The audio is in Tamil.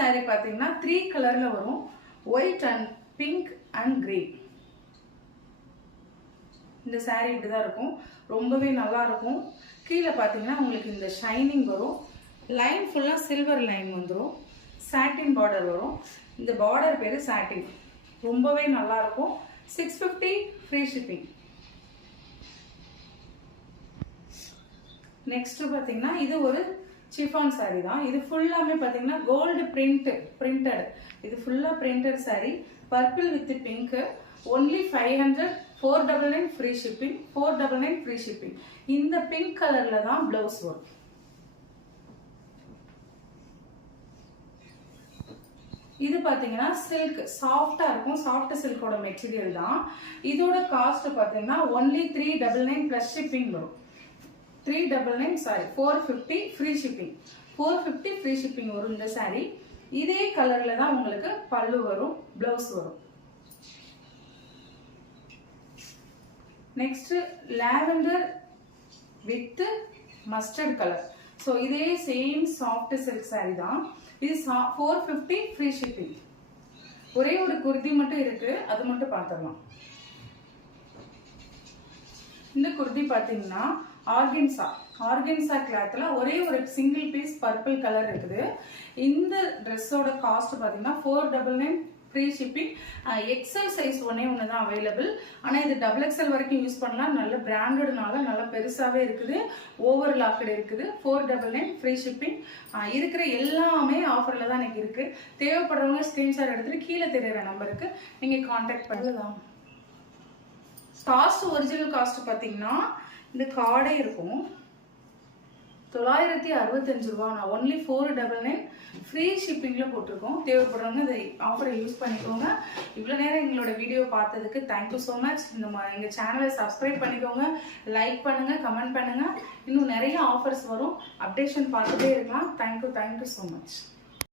saree பார்த்தீங்கன்னா 3 கலர்ல வரும், white and pink and grey. இந்த saree இப்படி தான் இருக்கும், ரொம்பவே நல்லா இருக்கும். கீழே பார்த்தீங்கன்னா உங்களுக்கு இந்த ஷைனிங் வரும், லைன் ஃபுல்லா சில்வர் லைன் வந்துடும், சாட்டின் பார்டர் வரும். இந்த பார்டர் பேரு சாட்டின், ரொம்பவே நல்லா இருக்கும். 650 ஃப்ரீ ஷிப்பிங். நெக்ஸ்ட் பார்த்தீங்கன்னா இது ஒரு சிஃபான் saree தான். இது ஃபுல்லாமே பார்த்தீங்கன்னா கோல்டு பிரிண்டட். இது ஃபுல்லா printed saree, purple with pink. Only 500, 499 free shipping, 499 free shipping. இந்த பிங்க் கலர்ல தான் பிளவுஸ் வரும். இது பாத்தீங்கன்னா சில்க், சாஃப்டா இருக்கும், சாஃப்ட் சில்கோட மெட்டீரியல் தான். இதோட காஸ்ட் பாத்தீங்கன்னா ஒன்லி 399 பிளஸ் ஷிப்பிங் வரும். 399 sorry 450 free shipping, 450 free shipping வரும் இந்த saree. இதே கலர்ல தான் உங்களுக்கு பல்லு வரும், பிளவுஸ் வரும். Next lavender with mustard colour. So இதே சேம் சாஃப்ட் சில்க் saree தான். இது 450 ஃப்ரீ ஷிப்பிங். ஒரே ஒரு குர்தி மட்டும் இருக்கு, அது மட்டும் பார்த்துடலாம். இந்த குர்தி பார்த்தீங்கன்னா ஆர்கன்சா கிளாத்ல ஒரே ஒரு சிங்கிள் பீஸ் பர்பிள் கலர் இருக்குது. இந்த ட்ரெஸ்ஸோட காஸ்ட் பார்த்தீங்கன்னா 499 ஃப்ரீ ஷிப்பிங். எக்ஸல் சைஸ் ஒன்னே ஒன்று தான் அவைலபிள். ஆனால் இது XXL வரைக்கும் யூஸ் பண்ணலாம். நல்ல பிராண்டட்னால நல்ல பெருசாகவே இருக்குது, ஓவர் லாக்கட் இருக்குது. 499 ஃப்ரீ ஷிப்பிங். இருக்கிற எல்லாமே ஆஃபரில் தான் எனக்கு இருக்குது. தேவைப்படுறவங்க ஸ்க்ரீன்ஷாட் எடுத்துகிட்டு கீழே தெரியுற நம்பருக்கு நீங்கள் கான்டாக்ட் பண்ணலாம். காஸ்ட் ஒரிஜினல் காஸ்ட் பார்த்தீங்கன்னா இந்த கார்டே இருக்கும் 965 ரூபா. நான் ஒன்லி 499 ஃப்ரீ ஷிப்பிங்ல போட்டிருக்கோம். தேவைப்படுறவங்க இந்த ஆஃபரை யூஸ் பண்ணிக்கோங்க. இவ்வளோ நேரம் எங்களோட வீடியோ பார்த்ததுக்கு தேங்க்யூ ஸோ மச். எங்கள் சேனலை சப்ஸ்கிரைப் பண்ணிக்கோங்க, லைக் பண்ணுங்க, கமெண்ட் பண்ணுங்க. இன்னும் நிறைய ஆஃபர்ஸ் வரும், அப்டேஷன் பார்த்துட்டே இருக்கலாம். Thank you so much.